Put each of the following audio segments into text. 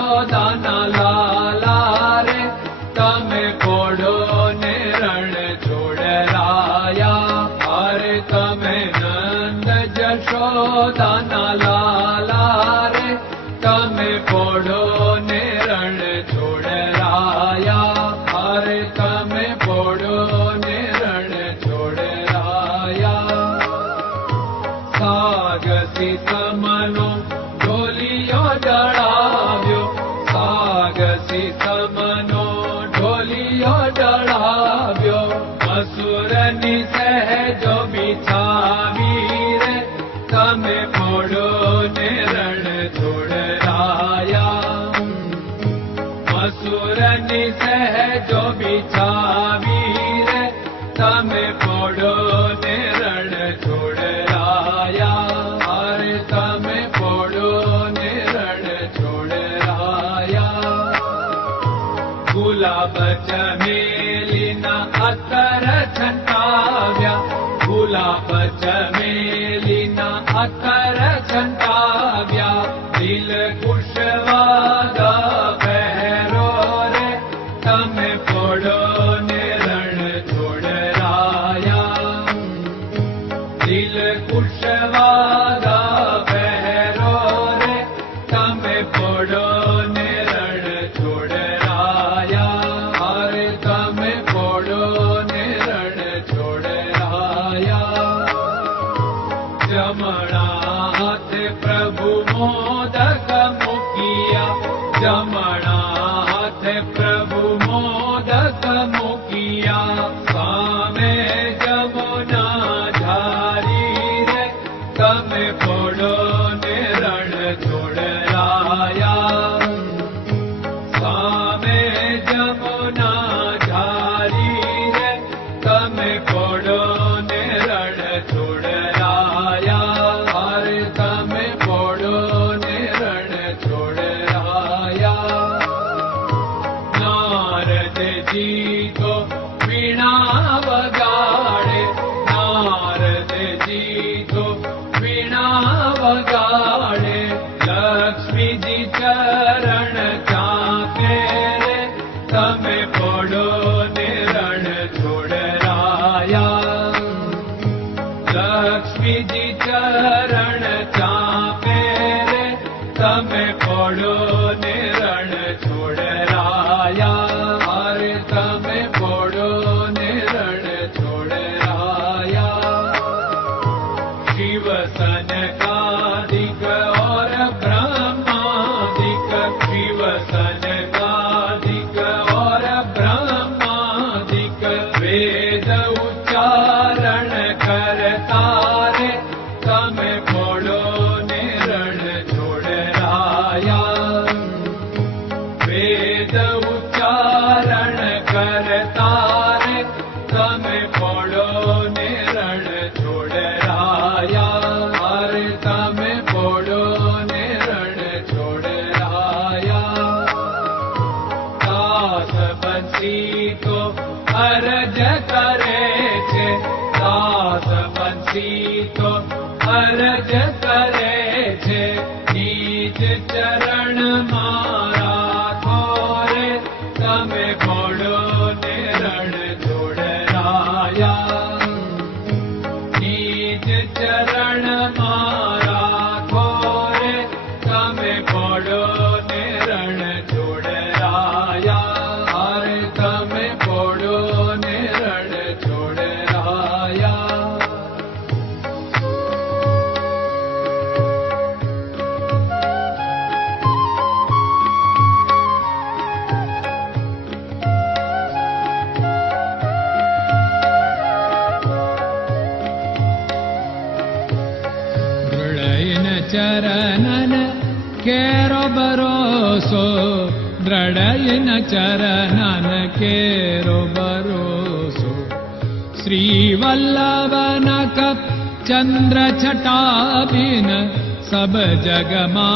Goda. बचा गीतो विणा सीतो अरज करे छे। नीच चरण मारा थोरे तमे बोडो ने रण मा नीच चरण मारा चरन केरो भरोसो द्रडयन चरन केरो भरोसो श्रीवल्लभ चन्द्र छटाभिन सब जगमायन्धेरो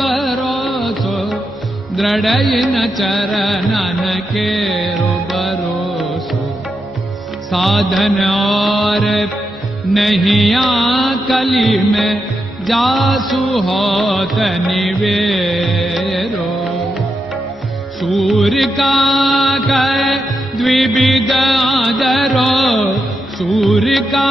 भरोसो द्रडयन चरन केरो भरोसो साधन और नहीं आ कली में जासु हो आदरो सूर्यका का सूर्यका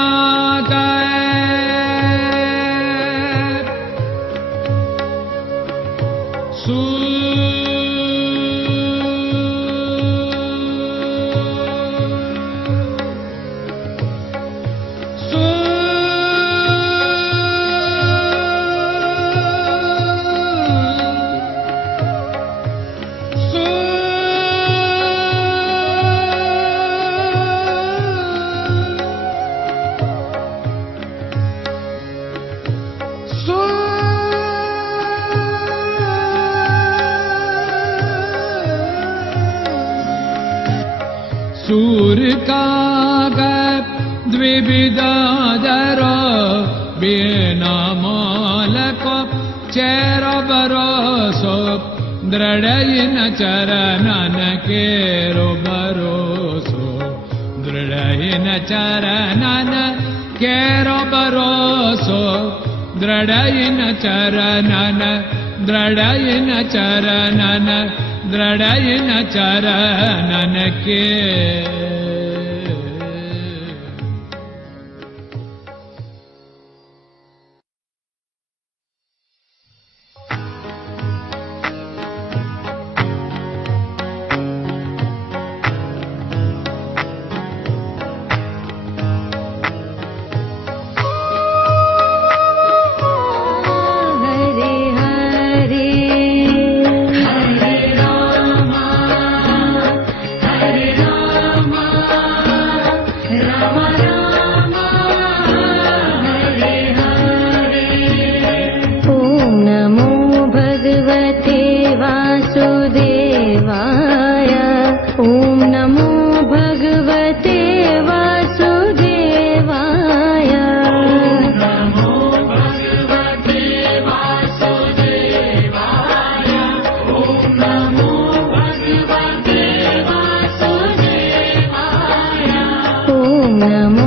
द्विविदादर बिनामालको चेर भरोसो दृढयिन चरणन केरो भरोसो दृढयिन चरणन केरो भरोसो दृढयिन चरणन दृढयिन चरणन दृढयिन चरणन ॐ नमो भगवते वासुदेवाय। ॐ नमो